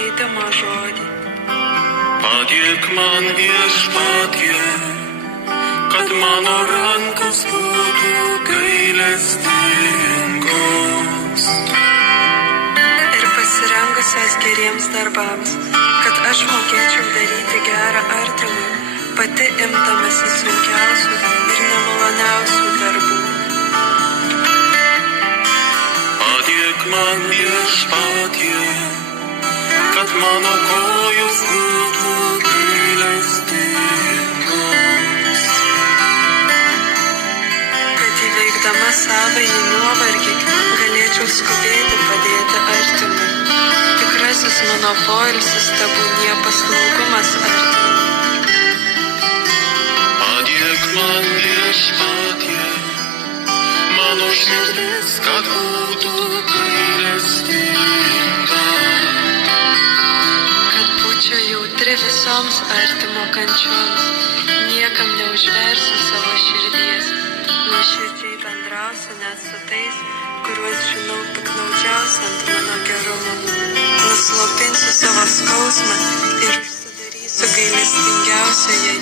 atleidimo žodį. Padėk man viešpatie, kad mano rankos būtų gailestingos ir pasirengusios geriems darbams, kad aš mokėčiau daryti gerą artimui, pati imdamasi sunkiausių ir nemaloniausių darbų. Padėk man viešpatie, kad mano kojos būtų gailestingos, kad įveikdama savąjį nuovargį galėčiau skubėti padėti artimui. Tikrasis mano poilsis tebūnie paslaugumas artimui. Padėk man viešpatie, mano širdis, kad būtų gailestinga, kad būčiau jautri visoms artimo kančioms, niekam neužversiu savo širdies, nuoširdžiai bendrausiu net su tais, kuriuos žinau piknaudžiaus ant mano gerumo, nuslopinsiu savo skausmą ir užsidarysiu gailestingiausioje